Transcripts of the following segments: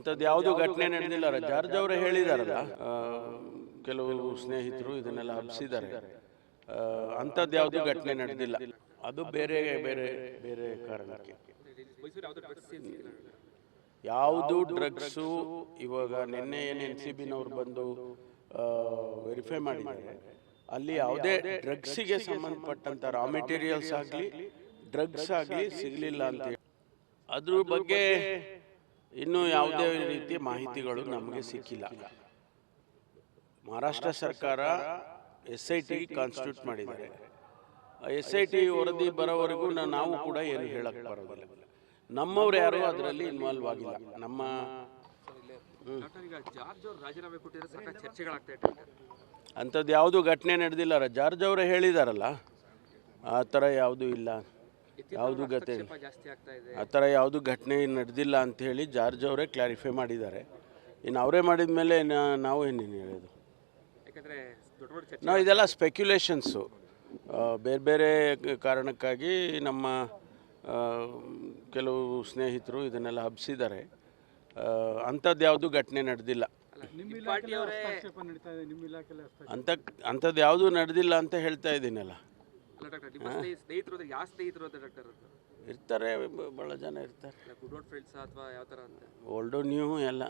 ಅಂಥದ್ದು ಯಾವುದು ಘಟನೆ ನಡೆದಿಲ್ಲ. ಜಾರ್ಜ್ ಅವರೇ ಹೇಳಿದಾರಲ್ಲ, ಕೆಲವು ಸ್ನೇಹಿತರು ಇದನ್ನೆಲ್ಲ ಹಬ್ಬಿಸಿದ್ದಾರೆ. ಅಂಥದ್ದು ಯಾವುದು ಘಟನೆ ನಡೆದಿಲ್ಲ. ಅದು ಬೇರೆ ಬೇರೆ ಬೇರೆ ಕಾರಣಕ್ಕೆ. ಯಾವುದು ಡ್ರಗ್ಸು ಇವಾಗ ನಿನ್ನೆ ಏನು NCBನವ್ರು ಬಂದು ವೆರಿಫೈ ಮಾಡಿದ್ದಾರೆ. ಅಲ್ಲಿ ಯಾವುದೇ ಡ್ರಗ್ಸಿಗೆ ಸಂಬಂಧಪಟ್ಟಂಥ ರಾ ಮೆಟೀರಿಯಲ್ಸ್ ಆಗಲಿ ಡ್ರಗ್ಸ್ ಆಗಲಿ ಸಿಗಲಿಲ್ಲ ಅಂತ ಹೇಳಿ ಅದ್ರ ಬಗ್ಗೆ ಇನ್ನೂ ಯಾವುದೇ ರೀತಿಯ ಮಾಹಿತಿಗಳು ನಮಗೆ ಸಿಕ್ಕಿಲ್ಲ. ಮಹಾರಾಷ್ಟ್ರ ಸರ್ಕಾರ SIT ಕಾನ್ಸ್ಟಿಟ್ಯೂಟ್ ಮಾಡಿದ್ದಾರೆ. SIT ವರದಿ ಬರೋವರೆಗೂ ನಾವು ಕೂಡ ಏನು ಹೇಳಕ್ಕೆ ಬರೋದಿಲ್ಲ. ನಮ್ಮವ್ರು ಯಾರು ಅದರಲ್ಲಿ ಇನ್ವಾಲ್ವ್ ಆಗಿಲ್ಲ. ನಮ್ಮ ಅಂಥದ್ದು ಯಾವುದು ಘಟನೆ ನಡೆದಿಲ್ಲ. ಜಾರ್ಜ್ ಅವರೇ ಹೇಳಿದಾರಲ್ಲ, ಆ ಥರ ಯಾವುದೂ ಇಲ್ಲ, ಯಾವುದು ಆ ಥರ ಯಾವುದು ಘಟನೆ ನಡೆದಿಲ್ಲ ಅಂಥೇಳಿ ಜಾರ್ಜ್ ಅವರೇ ಕ್ಲಾರಿಫೈ ಮಾಡಿದ್ದಾರೆ. ಇನ್ನು ಅವರೇ ಮಾಡಿದ ಮೇಲೆ ನಾವು ಏನೇನು ಹೇಳೋದು? ನಾವು ಇದೆಲ್ಲ ಸ್ಪೆಕ್ಯುಲೇಷನ್ಸು, ಬೇರೆ ಬೇರೆ ಕಾರಣಕ್ಕಾಗಿ ನಮ್ಮ ಕೆಲವು ಸ್ನೇಹಿತರು ಇದನ್ನೆಲ್ಲ ಹಬ್ಬಿಸಿದ್ದಾರೆ. ಅಂಥದ್ದು ಯಾವುದು ಘಟನೆ ನಡೆದಿಲ್ಲ. ಅಂಥದ್ದು ಯಾವುದು ನಡೆದಿಲ್ಲ ಅಂತ ಹೇಳ್ತಾ ಇದ್ದೀನಲ್ಲ. ಇರ್ತಾರೆ, ಭಾಳ ಜನ ಇರ್ತಾರೆ, ಓಲ್ಡು ನ್ಯೂ ಎಲ್ಲ.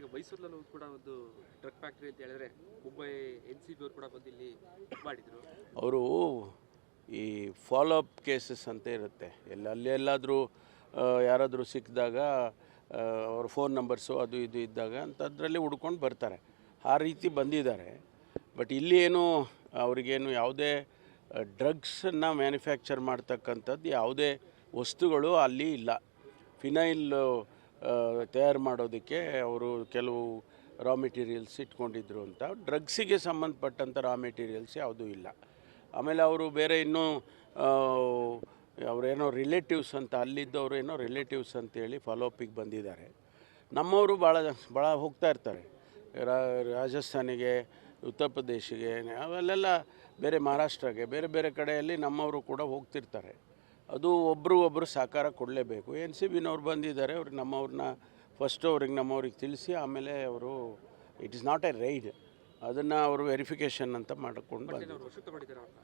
ಈಗ ಮೈಸೂರಲ್ಲೂ ಕೂಡ ಒಂದು ಡ್ರಗ್ ಫ್ಯಾಕ್ಟರಿ ಅಂತ ಹೇಳಿದ್ರೆ ಮುಂಬೈ NCB ಅವರು ಕೂಡ ಬಂದು ಇಲ್ಲಿ ಮಾಡಿದ್ರು. ಅವರು ಈ ಫಾಲೋ ಅಪ್ ಕೇಸಸ್ ಅಂತ ಇರುತ್ತೆ. ಎಲ್ಲಾದರೂ ಯಾರಾದರೂ ಸಿಕ್ಕಿದಾಗ ಅವ್ರ ಫೋನ್ ನಂಬರ್ಸು ಅದು ಇದು ಇದ್ದಾಗ ಅಂಥದ್ರಲ್ಲಿ ಹುಡ್ಕೊಂಡು ಬರ್ತಾರೆ. ಆ ರೀತಿ ಬಂದಿದ್ದಾರೆ. ಬಟ್ ಇಲ್ಲಿ ಏನು ಅವರಿಗೇನು ಯಾವುದೇ ಡ್ರಗ್ಸನ್ನು ಮ್ಯಾನುಫ್ಯಾಕ್ಚರ್ ಮಾಡ್ತಕ್ಕಂಥದ್ದು ಯಾವುದೇ ವಸ್ತುಗಳು ಅಲ್ಲಿ ಇಲ್ಲ. ಫಿನೈಲ್ ತಯಾರು ಮಾಡೋದಕ್ಕೆ ಅವರು ಕೆಲವು ರಾ ಮೆಟೀರಿಯಲ್ಸ್ ಇಟ್ಕೊಂಡಿದ್ರು ಅಂತ. ಡ್ರಗ್ಸಿಗೆ ಸಂಬಂಧಪಟ್ಟಂಥ ರಾ ಮೆಟೀರಿಯಲ್ಸ್ ಯಾವುದೂ ಇಲ್ಲ. ಆಮೇಲೆ ಅವರು ಬೇರೆ ಇನ್ನೂ ಅವರೇನೋ ರಿಲೇಟಿವ್ಸ್ ಅಂತ, ಅಲ್ಲಿದ್ದವರು ಏನೋ ರಿಲೇಟಿವ್ಸ್ ಅಂತೇಳಿ ಫಾಲೋಅಪಿಗೆ ಬಂದಿದ್ದಾರೆ. ನಮ್ಮವರು ಭಾಳ ಹೋಗ್ತಾ ಇರ್ತಾರೆ ರಾಜಸ್ಥಾನಿಗೆ, ಉತ್ತರ ಪ್ರದೇಶಿಗೆ, ಅವೆಲ್ಲ ಬೇರೆ ಮಹಾರಾಷ್ಟ್ರಗೆ, ಬೇರೆ ಬೇರೆ ಕಡೆಯಲ್ಲಿ ನಮ್ಮವರು ಕೂಡ ಹೋಗ್ತಿರ್ತಾರೆ. ಅದು ಒಬ್ಬರು ಸಹಕಾರ ಕೊಡಲೇಬೇಕು. NCBನವ್ರು ಬಂದಿದ್ದಾರೆ, ಅವ್ರಿಗೆ ನಮ್ಮವ್ರನ್ನ ಫಸ್ಟು ನಮ್ಮವ್ರಿಗೆ ತಿಳಿಸಿ ಆಮೇಲೆ ಅವರು it is not a raid, ಅದನ್ನು ಅವರು ವೆರಿಫಿಕೇಷನ್ ಅಂತ ಮಾಡಿಕೊಂಡು ಬಂದಿದ್ದಾರೆ.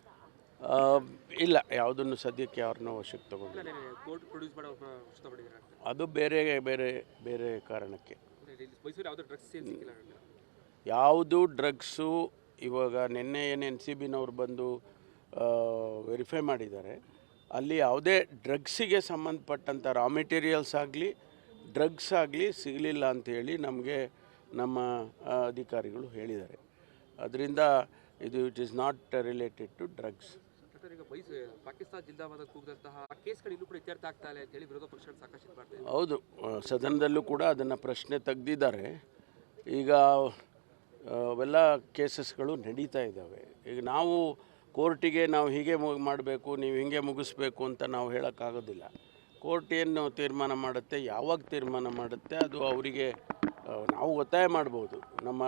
ಇಲ್ಲ, ಯಾವುದನ್ನು ಸದ್ಯಕ್ಕೆ ಅವ್ರನ್ನ ವಶಕ್ಕೆ ತಗೊಂಡಿಲ್ಲ. ಅದು ಬೇರೆ ಬೇರೆ ಬೇರೆ ಕಾರಣಕ್ಕೆ. ಯಾವುದು ಡ್ರಗ್ಸು ಇವಾಗ ನಿನ್ನೆ ಏನು NCBನವ್ರು ಬಂದು ವೆರಿಫೈ ಮಾಡಿದ್ದಾರೆ. ಅಲ್ಲಿ ಯಾವುದೇ ಡ್ರಗ್ಸಿಗೆ ಸಂಬಂಧಪಟ್ಟಂಥ ರಾ ಮೆಟೀರಿಯಲ್ಸ್ ಆಗಲಿ ಡ್ರಗ್ಸ್ ಆಗಲಿ ಸಿಗಲಿಲ್ಲ ಅಂಥೇಳಿ ನಮಗೆ ನಮ್ಮ ಅಧಿಕಾರಿಗಳು ಹೇಳಿದ್ದಾರೆ. ಅದರಿಂದ ಇದು it is not related to drugs. ಈಗ ಪಾಕಿಸ್ತಾನ ಜಿಂದಾಬಾದ್ ಕೂಗಿದಂತಹ ಕೇಸ್ಗಳು ಇಲ್ಲೂ ಕೂಡ ಇತ್ಯರ್ಥ ಆಗ್ತಾ ಇಲ್ಲ ಅಂತೇಳಿ ವಿರೋಧ ಪಕ್ಷಗಳು ಸಾಕಷ್ಟು ಮಾಡ್ತಾರೆ. ಹೌದು, ಸದನದಲ್ಲೂ ಕೂಡ ಅದನ್ನು ಪ್ರಶ್ನೆ ತೆಗೆದಿದ್ದಾರೆ. ಈಗ ಅವೆಲ್ಲ ಕೇಸಸ್ಗಳು ನಡೀತಾ ಇದ್ದಾವೆ. ಈಗ ನಾವು ಕೋರ್ಟಿಗೆ ನಾವು ಹೀಗೆ ಮಾಡಬೇಕು, ನೀವು ಹಿಂಗೆ ಮುಗಿಸ್ಬೇಕು ಅಂತ ನಾವು ಹೇಳೋಕ್ಕಾಗೋದಿಲ್ಲ. ಕೋರ್ಟ್ ಏನು ತೀರ್ಮಾನ ಮಾಡುತ್ತೆ, ಯಾವಾಗ ತೀರ್ಮಾನ ಮಾಡುತ್ತೆ, ಅದು ಅವರಿಗೆ ನಾವು ಒತ್ತಾಯ ಮಾಡ್ಬೋದು. ನಮ್ಮ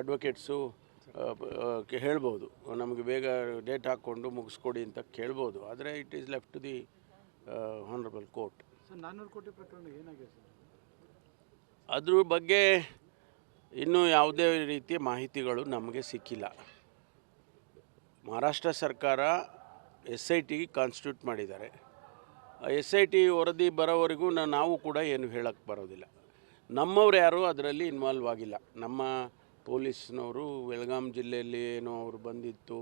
ಅಡ್ವೊಕೇಟ್ಸು ಹೇಳ್ಬೋದು, ನಮಗೆ ಬೇಗ ಡೇಟ್ ಹಾಕ್ಕೊಂಡು ಮುಗಿಸ್ಕೊಡಿ ಅಂತ ಕೇಳ್ಬೋದು. ಆದರೆ it is left to the honourable court. 400 ಕೋಟಿ ಪ್ರಕರಣ ಏನಾಗಿದೆ ಸರ್? ಅದ್ರ ಬಗ್ಗೆ ಇನ್ನೂ ಯಾವುದೇ ರೀತಿಯ ಮಾಹಿತಿಗಳು ನಮಗೆ ಸಿಕ್ಕಿಲ್ಲ. ಮಹಾರಾಷ್ಟ್ರ ಸರ್ಕಾರ SIT ಕಾನ್ಸ್ಟಿಟ್ಯೂಟ್ ಮಾಡಿದ್ದಾರೆ. SIT ವರದಿ ಬರೋವರೆಗೂ ನಾವು ಕೂಡ ಏನು ಹೇಳಕ್ಕೆ ಬರೋದಿಲ್ಲ. ನಮ್ಮವ್ರು ಯಾರು ಅದರಲ್ಲಿ ಇನ್ವಾಲ್ವ್ ಆಗಿಲ್ಲ. ನಮ್ಮ ಪೊಲೀಸ್ನವರು ಬೆಳಗಾಂ ಜಿಲ್ಲೆಯಲ್ಲಿ ಏನೋ ಅವರು ಬಂದಿತ್ತು,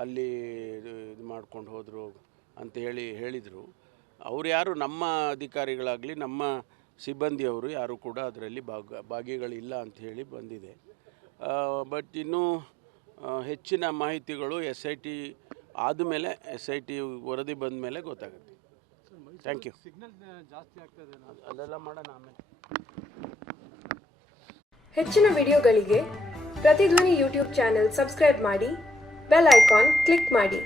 ಅಲ್ಲಿ ಇದು ಮಾಡ್ಕೊಂಡು ಹೋದರು ಅಂತ ಹೇಳಿದರು. ಅವ್ರು ಯಾರು ನಮ್ಮ ಅಧಿಕಾರಿಗಳಾಗಲಿ ನಮ್ಮ ಸಿಬ್ಬಂದಿಯವರು ಯಾರು ಕೂಡ ಅದರಲ್ಲಿ ಭಾಗಿಗಳಿಲ್ಲ ಅಂಥೇಳಿ ಬಂದಿದೆ. ಬಟ್ ಇನ್ನೂ ಹೆಚ್ಚಿನ ಮಾಹಿತಿಗಳು SIT ಆದಮೇಲೆ, SIT ವರದಿ ಬಂದ ಮೇಲೆ ಗೊತ್ತಾಗುತ್ತೆ. Thank you. ಅದೆಲ್ಲ ಮಾಡೋಣ ಆಮೇಲೆ. ಹೆಚ್ಚಿನ ವಿಡಿಯೋಗಳಿಗೆ ಪ್ರತಿಧ್ವನಿ ಯೂಟ್ಯೂಬ್ ಚಾನೆಲ್ ಸಬ್ಸ್ಕ್ರೈಬ್ ಮಾಡಿ, ಬೆಲ್ ಐಕಾನ್ ಕ್ಲಿಕ್ ಮಾಡಿ.